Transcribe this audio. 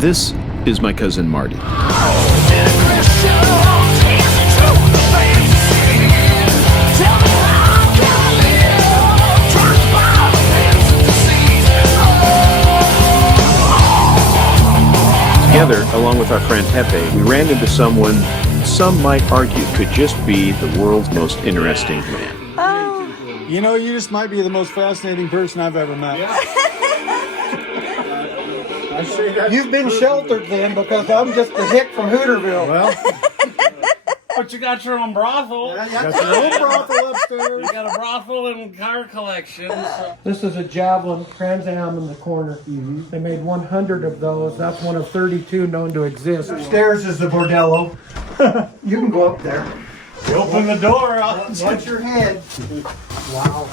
This is my cousin Marty. Together, along with our friend Pepe, we ran into someone some might argue could just be the world's most interesting man. You know, you just might be the most fascinating person I've ever met. You've been sheltered then because I'm just a hick from Hooterville. Well, But you got your own brothel. got your own brothel upstairs. You got a brothel and car collection. So. This is a Javelin Trans Am in the corner. They made 100 of those. That's one of 32 known to exist. Upstairs is the bordello. You can go up there. Open the door. Watch your head. Wow.